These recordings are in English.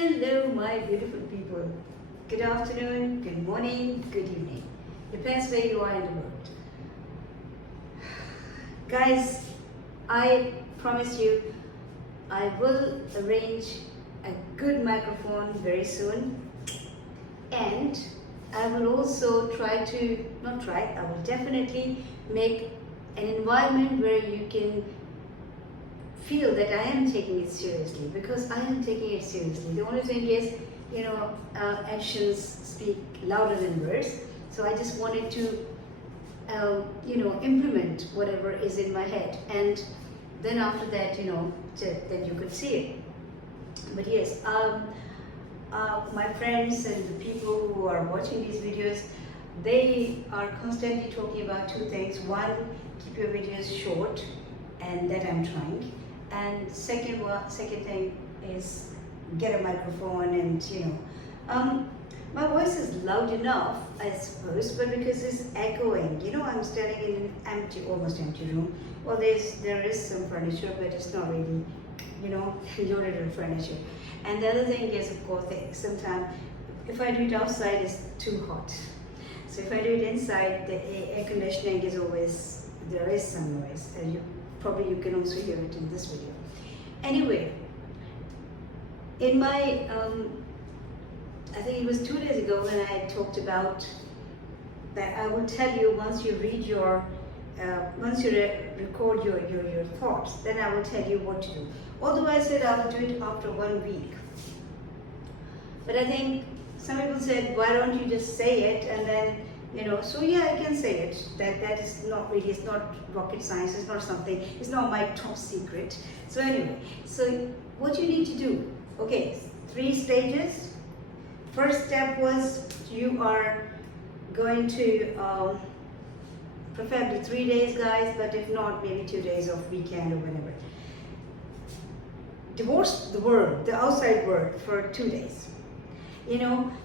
Hello, my beautiful people. Good afternoon, good morning, good evening. Depends where you are in the world. Guys, I promise you, I will arrange a good microphone very soon, and I will also I will definitely make an environment where you can feel that I am taking it seriously, because I am taking it seriously. The only thing is, actions speak louder than words. So I just wanted to, implement whatever is in my head, and then after that, that you could see it. But yes, my friends and the people who are watching these videos, they are constantly talking about two things. One, keep your videos short, and that I'm trying. And second thing is get a microphone, and my voice is loud enough, I suppose, but because it's echoing, I'm standing in an almost empty room. Well, there is some furniture, but it's not really, loaded with furniture. And the other thing is, of course, sometimes if I do it outside, it's too hot. So if I do it inside, the air conditioning is always, there is some noise, and you can also hear it in this video. Anyway, in my, I think it was 2 days ago when I talked about that I will tell you once you read once you record your thoughts, then I will tell you what to do. Although I said I will do it after 1 week. But I think some people said, why don't you just say it, and then, so yeah, I can say it. That is not really, it's not rocket science, it's not something, it's not my top secret. So anyway, so what you need to do, okay, 3 stages. First step was you are going to, preferably 3 days, guys, but if not, maybe 2 days of weekend or whatever. Divorce the world, the outside world, for 2 days.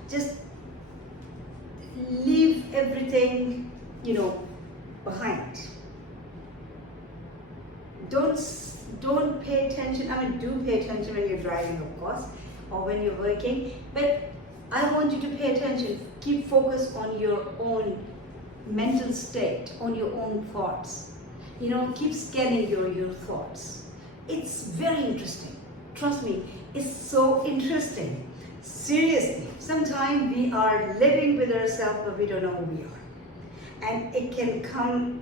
Just leave everything, behind. Don't pay attention. I mean, do pay attention when you're driving, of course, or when you're working. But I want you to pay attention. Keep focus on your own mental state, on your own thoughts. Keep scanning your thoughts. It's very interesting. Trust me, it's so interesting. Seriously, sometimes we are living with ourselves, but we don't know who we are. And it can come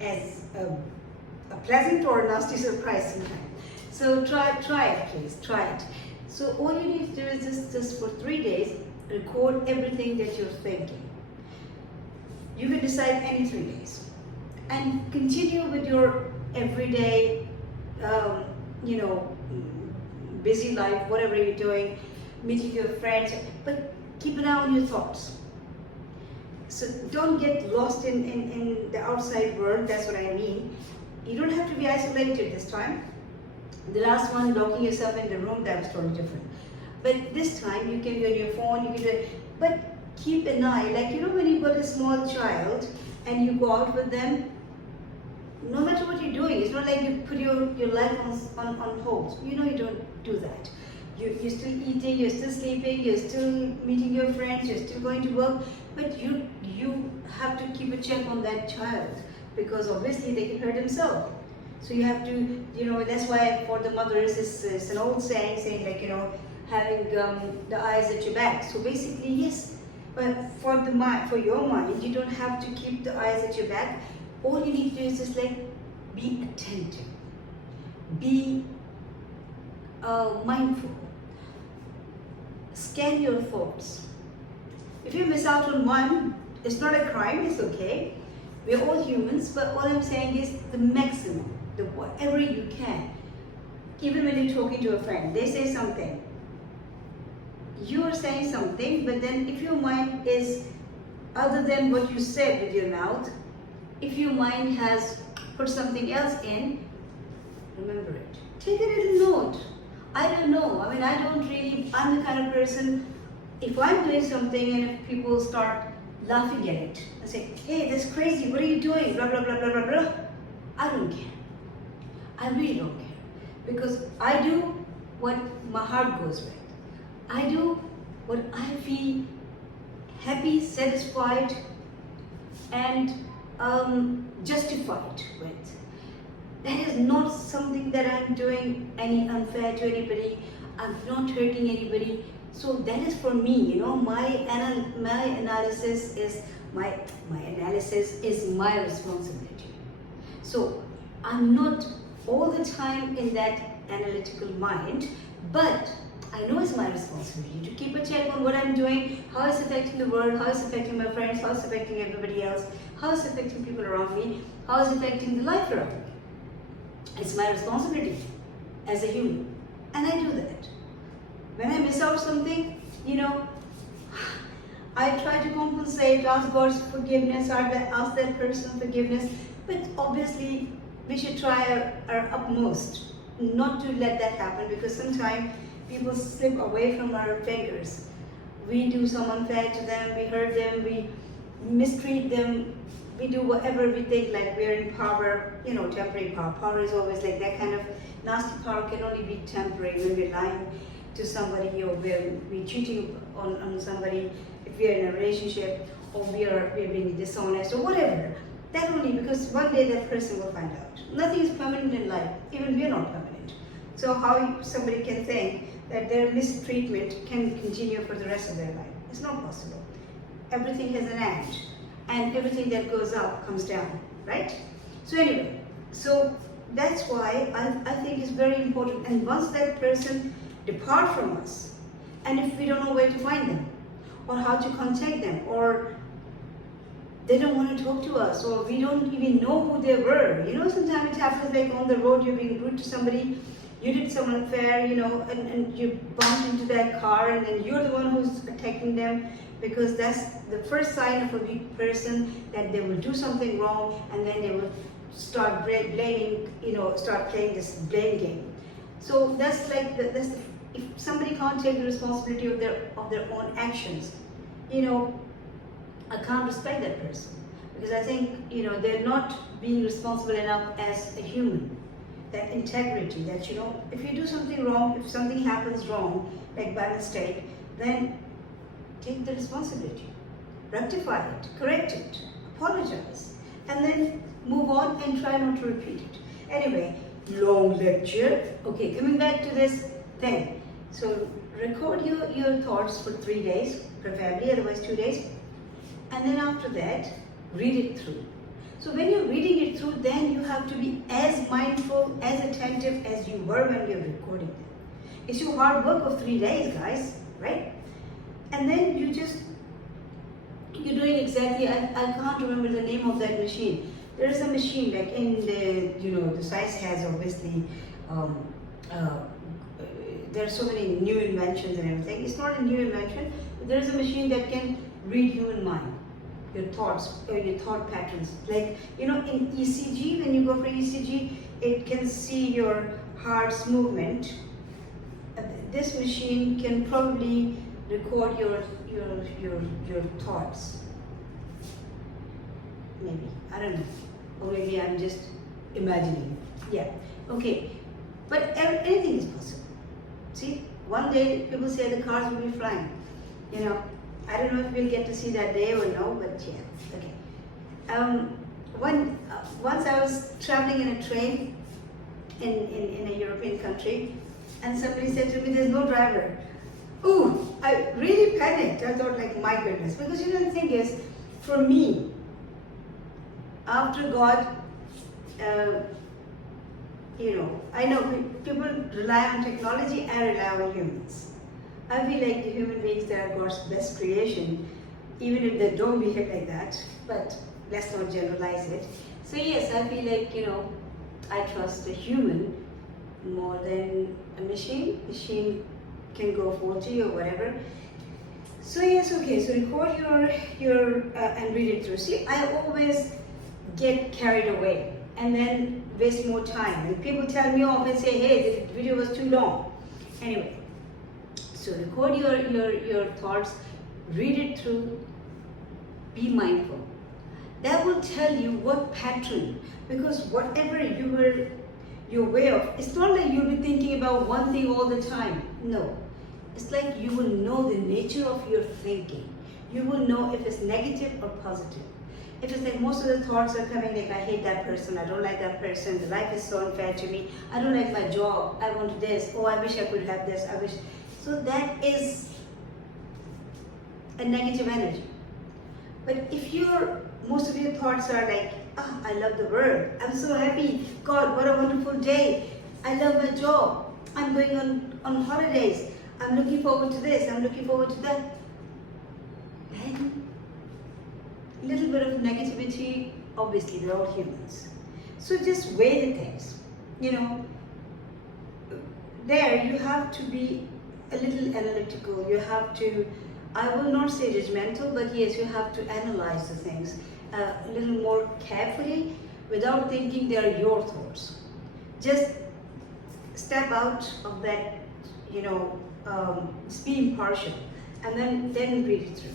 as a pleasant or a nasty surprise sometimes. So try it, please, try it. So all you need to do is just for 3 days, record everything that you're thinking. You can decide any 3 days. And continue with your everyday, busy life, whatever you're doing, meeting your friends, but keep an eye on your thoughts. So don't get lost in the outside world, that's what I mean. You don't have to be isolated this time. The last one, locking yourself in the room, that was totally different. But this time, you can be on your phone, you can do it, but keep an eye, like, when you've got a small child and you go out with them, no matter what you're doing, it's not like you put your life on hold. You don't do that. You're still eating, you're still sleeping, you're still meeting your friends, you're still going to work, but you have to keep a check on that child, because obviously they can hurt themselves. So you have to, that's why for the mothers, it's an old saying like, having the eyes at your back. So basically, yes, but for your mind, you don't have to keep the eyes at your back. All you need to do is just be attentive, be mindful, scan your thoughts. If you miss out on one, it's not a crime, it's okay. We're all humans, but what I'm saying is the maximum, whatever you can. Even when you're talking to a friend, they say something, you are saying something, but then if your mind is other than what you said with your mouth, if your mind has put something else in, remember it. Take a little note. I don't know. I mean, I'm the kind of person, if I'm doing something and if people start laughing at it and say, hey, that's crazy, what are you doing? Blah, blah, blah, blah, blah, blah. I don't care. I really don't care. Because I do what my heart goes with. I do what I feel happy, satisfied, and justified with. That is not something that I'm doing any unfair to anybody. I'm not hurting anybody. So that is for me, my analysis is my analysis is my responsibility. So I'm not all the time in that analytical mind, but I know it's my responsibility to keep a check on what I'm doing, how it's affecting the world, how it's affecting my friends, how it's affecting everybody else, how it's affecting people around me, how it's affecting the life around me. It's my responsibility as a human, and I do that. When I miss out something, I try to compensate, ask God's forgiveness, ask that person forgiveness, but obviously we should try our utmost not to let that happen, because sometimes people slip away from our fingers. We do some unfair to them, we hurt them, we mistreat them, we do whatever we think like we're in power, temporary power. Power is always like that kind of nasty power can only be temporary when we're lying to somebody, or we're cheating on somebody, if we're in a relationship, or we're being dishonest or whatever. That only, because one day that person will find out. Nothing is permanent in life, even we're not permanent. So how somebody can think that their mistreatment can continue for the rest of their life? It's not possible. Everything has an end, and everything that goes up comes down, right? So anyway, so that's why I think it's very important. And once that person depart from us, and if we don't know where to find them, or how to contact them, or they don't want to talk to us, or we don't even know who they were. Sometimes it happens like on the road, you're being rude to somebody, you did some unfair, and you bumped into their car, and then you're the one who's attacking them, because that's the first sign of a weak person, that they will do something wrong, and then they will start blaming, start playing this blame game. So that's like if somebody can't take the responsibility of their own actions, I can't respect that person, because I think they're not being responsible enough as a human. That integrity, that if you do something wrong, if something happens wrong, like by mistake, then take the responsibility, rectify it, correct it, apologize, and then move on and try not to repeat it. Anyway, long lecture. Okay, coming back to this thing. So record your thoughts for 3 days, preferably, otherwise 2 days. And then after that, read it through. So when you're reading it through, then you have to be as mindful, as attentive as you were when you're recording them. It's your hard work of 3 days, guys, right? And then you're doing exactly, I can't remember the name of that machine. There is a machine like in the science has obviously, there are so many new inventions and everything. It's not a new invention, but there is a machine that can read human mind, your thoughts, or your thought patterns. Like, in ECG, when you go for ECG, it can see your heart's movement. This machine can probably record your thoughts. Maybe, I don't know. Or maybe I'm just imagining. Yeah, okay. But anything is possible. See, one day people say the cars will be flying. I don't know if we'll get to see that day or no, but yeah, okay. Once I was traveling in a train in a European country, and somebody said to me, there's no driver. Ooh, I really panicked. I thought, like, my goodness. Because the thing is, for me, after God, I know people rely on technology, I rely on humans. I feel like the human beings, they are God's best creation, even if they don't behave like that, but let's not generalize it. So yes, I feel like, I trust a human more than a machine. Machine can go faulty or whatever. So yes, okay, so record your and read it through. See, I always get carried away and then waste more time. And people tell me off and say, hey, the video was too long. Anyway, so record your thoughts, read it through, be mindful. That will tell you what pattern, because whatever your way of, it's not like you'll be thinking about one thing all the time. No. It's like you will know the nature of your thinking. You will know if it's negative or positive. If it's like most of the thoughts are coming like, I hate that person, I don't like that person, the life is so unfair to me, I don't like my job, I want this, oh, I wish I could have this, I wish. So that is a negative energy. But if most of your thoughts are like, I love the world, I'm so happy, God, what a wonderful day, I love my job, I'm going on holidays, I'm looking forward to this, I'm looking forward to that. And a little bit of negativity, obviously, we're all humans. So just weigh the things. There you have to be a little analytical. You have to, I will not say judgmental, but yes, you have to analyze the things a little more carefully without thinking they are your thoughts. Just step out of that, just be impartial and then read it through.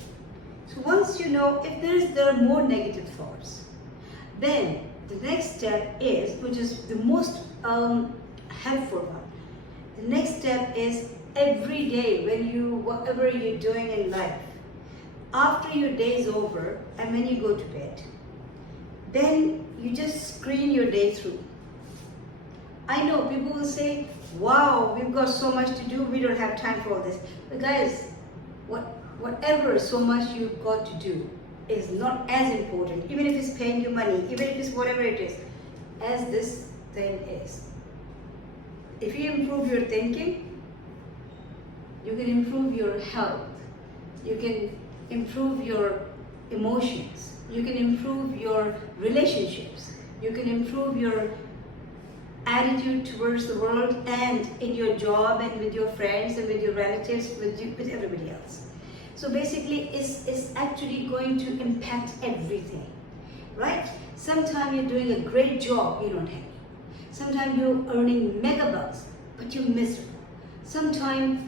So once you know if there are more negative thoughts, then the next step is, which is the most helpful one, the next step is every day whatever you're doing in life, after your day is over and when you go to bed, then you just screen your day through. I know people will say, wow, we've got so much to do, we don't have time for all this. But guys, whatever so much you've got to do is not as important, even if it's paying you money, even if it's whatever it is, as this thing is. If you improve your thinking, you can improve your health, you can improve your emotions, you can improve your relationships, you can improve your attitude towards the world and in your job and with your friends and with your relatives, with everybody else. So basically, it's actually going to impact everything, right? Sometimes you're doing a great job, you're not happy. Sometimes you're earning mega bucks, but you're miserable. Sometimes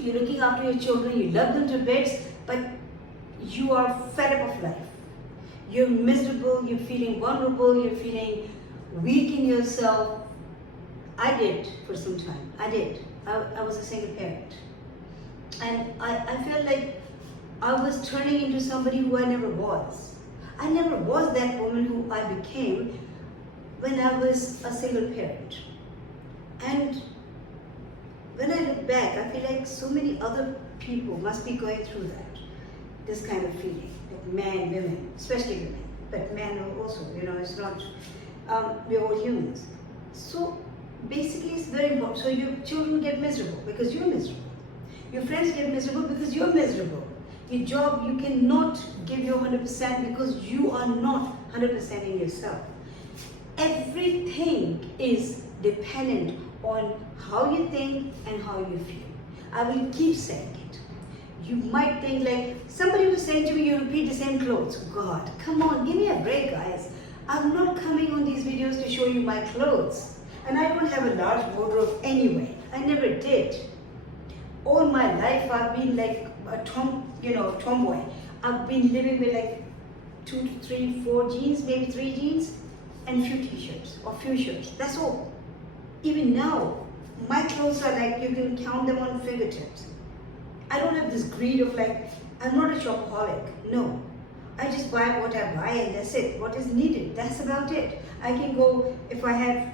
you're looking after your children, you love them to bits, but you are fed up of life. You're miserable, you're feeling vulnerable, you're feeling weak in yourself. I did for some time. I was a single parent. And I felt like I was turning into somebody who I never was. I never was that woman who I became when I was a single parent. And when I look back, I feel like so many other people must be going through that, this kind of feeling, like men, women, especially women, but men also, it's not, we're all humans. So basically it's very important. So your children get miserable because you're miserable. Your friends get miserable because you're miserable. Your job, you cannot give your 100% because you are not 100% in yourself. Everything is dependent on how you think and how you feel. I will keep saying it. You might think like, somebody was saying to me, you repeat the same clothes. God, come on, give me a break, guys. I'm not coming on these videos to show you my clothes. And I don't have a large wardrobe anyway. I never did. All my life I've been like a tomboy. I've been living with like 2 to 3, 4 jeans, maybe 3 jeans, and few t-shirts or few shirts. That's all. Even now, my clothes are like, you can count them on fingertips. I don't have this greed of like, I'm not a shopaholic. No. I just buy what I buy and that's it. What is needed, that's about it. I can go, if I have,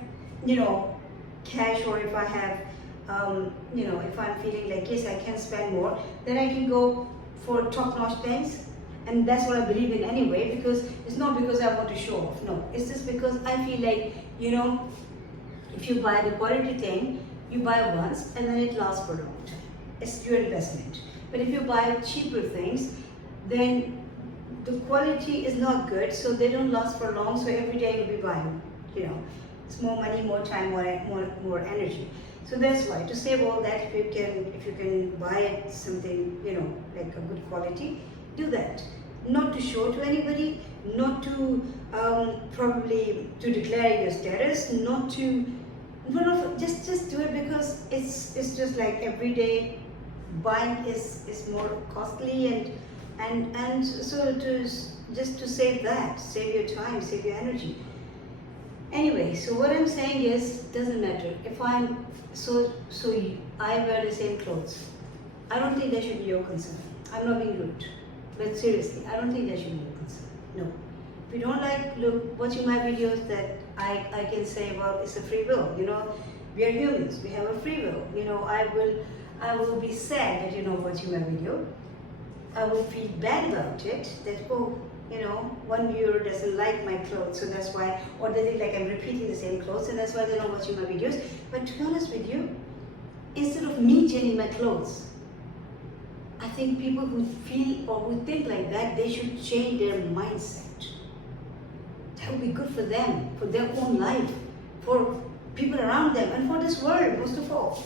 cash, or if I have, if I'm feeling like, yes, I can spend more, then I can go for top-notch things. And that's what I believe in anyway, because it's not because I want to show off. No, it's just because I feel like, if you buy the quality thing, you buy once and then it lasts for a long time. It's your investment. But if you buy cheaper things, then the quality is not good, so they don't last for long. So every day you'll be buying, it's more money, more time, more energy. So that's why, to save all that, if you can buy something, like a good quality, do that. Not to show to anybody, not to probably to declare your status, just do it because it's just like every day buying is more costly and so just to save that, save your time, save your energy. Anyway, so what I'm saying is, doesn't matter if I'm I wear the same clothes. I don't think that should be your concern. I'm not being rude, but seriously, I don't think that should be your concern. No. If you don't like watching my videos, that I can say, well, it's a free will. You know, we are humans. We have a free will. You know, I will be sad that you're not watching my video. I will feel bad about it. That, oh, you know, one viewer doesn't like my clothes, so that's why, or they think like I'm repeating the same clothes, and that's why they're not watching my videos. But to be honest with you, instead of me changing my clothes, I think people who feel or who think like that, they should change their mindset. That would be good for them, for their own life, for people around them, and for this world, most of all.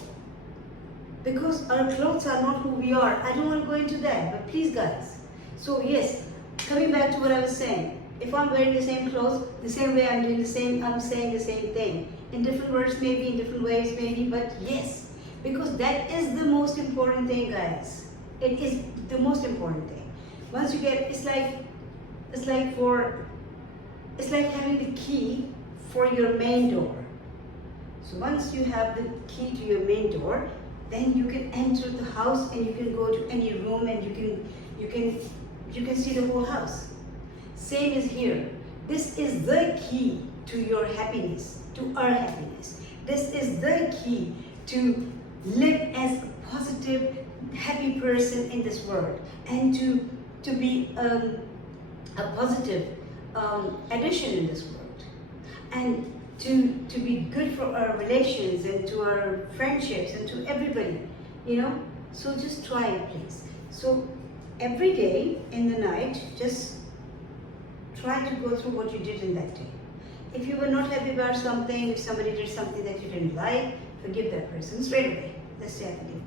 Because our clothes are not who we are. I don't want to go into that, but please guys. So yes, coming back to what I was saying, if I'm wearing the same clothes, the same way I'm doing the same, I'm saying the same thing. In different words maybe, in different ways maybe, but yes. Because that is the most important thing, guys. It is the most important thing. Once you get, it's like having the key for your main door. So once you have the key to your main door, then you can enter the house and you can go to any room and you can see the whole house. Same is here. This is the key to your happiness, to our happiness. This is the key to live as a positive, happy person in this world, and to be a positive addition in this world, and to be good for our relations and to our friendships and to everybody, you know. So just try it, please. So every day in the night, just try to go through what you did in that day. If you were not happy about something, if somebody did something that you didn't like, forgive that person straight away. Just say I forgive them.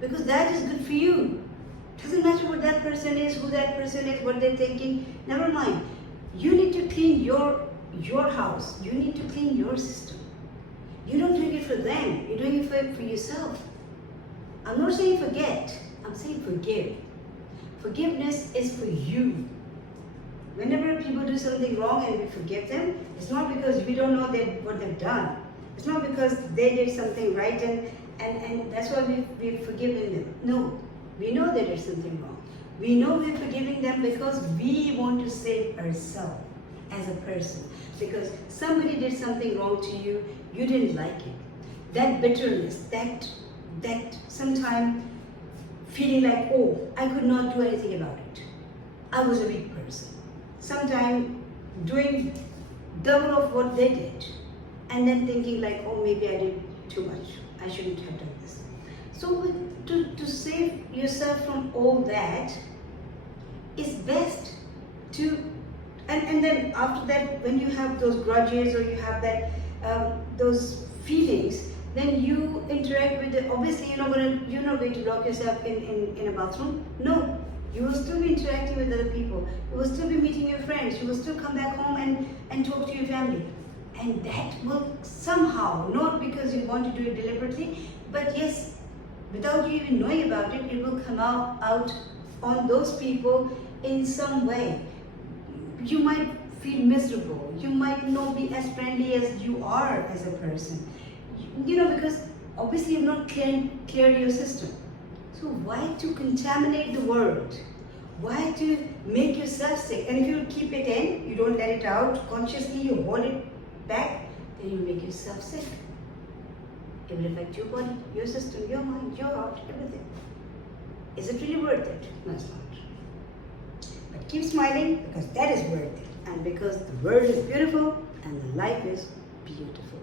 Because that is good for you. Doesn't matter what that person is, who that person is, what they're thinking. Never mind. You need to clean your house. You need to clean your system. You're not doing it for them. You're doing it for yourself. I'm not saying forget. I'm saying forgive. Forgiveness is for you. Whenever people do something wrong and we forgive them, it's not because we don't know what they've done. It's not because they did something right and that's why we've forgiven them. No, we know they did something wrong. We know we're forgiving them because we want to save ourselves as a person. Because somebody did something wrong to you, you didn't like it. That bitterness, that sometimes feeling like, oh, I could not do anything about it. I was a weak person. Sometimes doing double of what they did, and then thinking like, oh, maybe I did too much. I shouldn't have done this. So to save yourself from all that, it's best to, and then after that, when you have those grudges or you have that those feelings, then you interact with it. Obviously, you're not going to lock yourself in a bathroom. No. You will still be interacting with other people. You will still be meeting your friends. You will still come back home and talk to your family. And that will somehow, not because you want to do it deliberately, but yes, without you even knowing about it, it will come out on those people in some way. You might feel miserable. You might not be as friendly as you are as a person. You know, because obviously you've not cleared your system. So why to contaminate the world? Why to make yourself sick? And if you keep it in, you don't let it out consciously, you hold it back, then you make yourself sick. It will affect your body, your system, your mind, your heart, everything. Is it really worth it? No, it's not. But keep smiling, because that is worth it. And because the world is beautiful and the life is beautiful.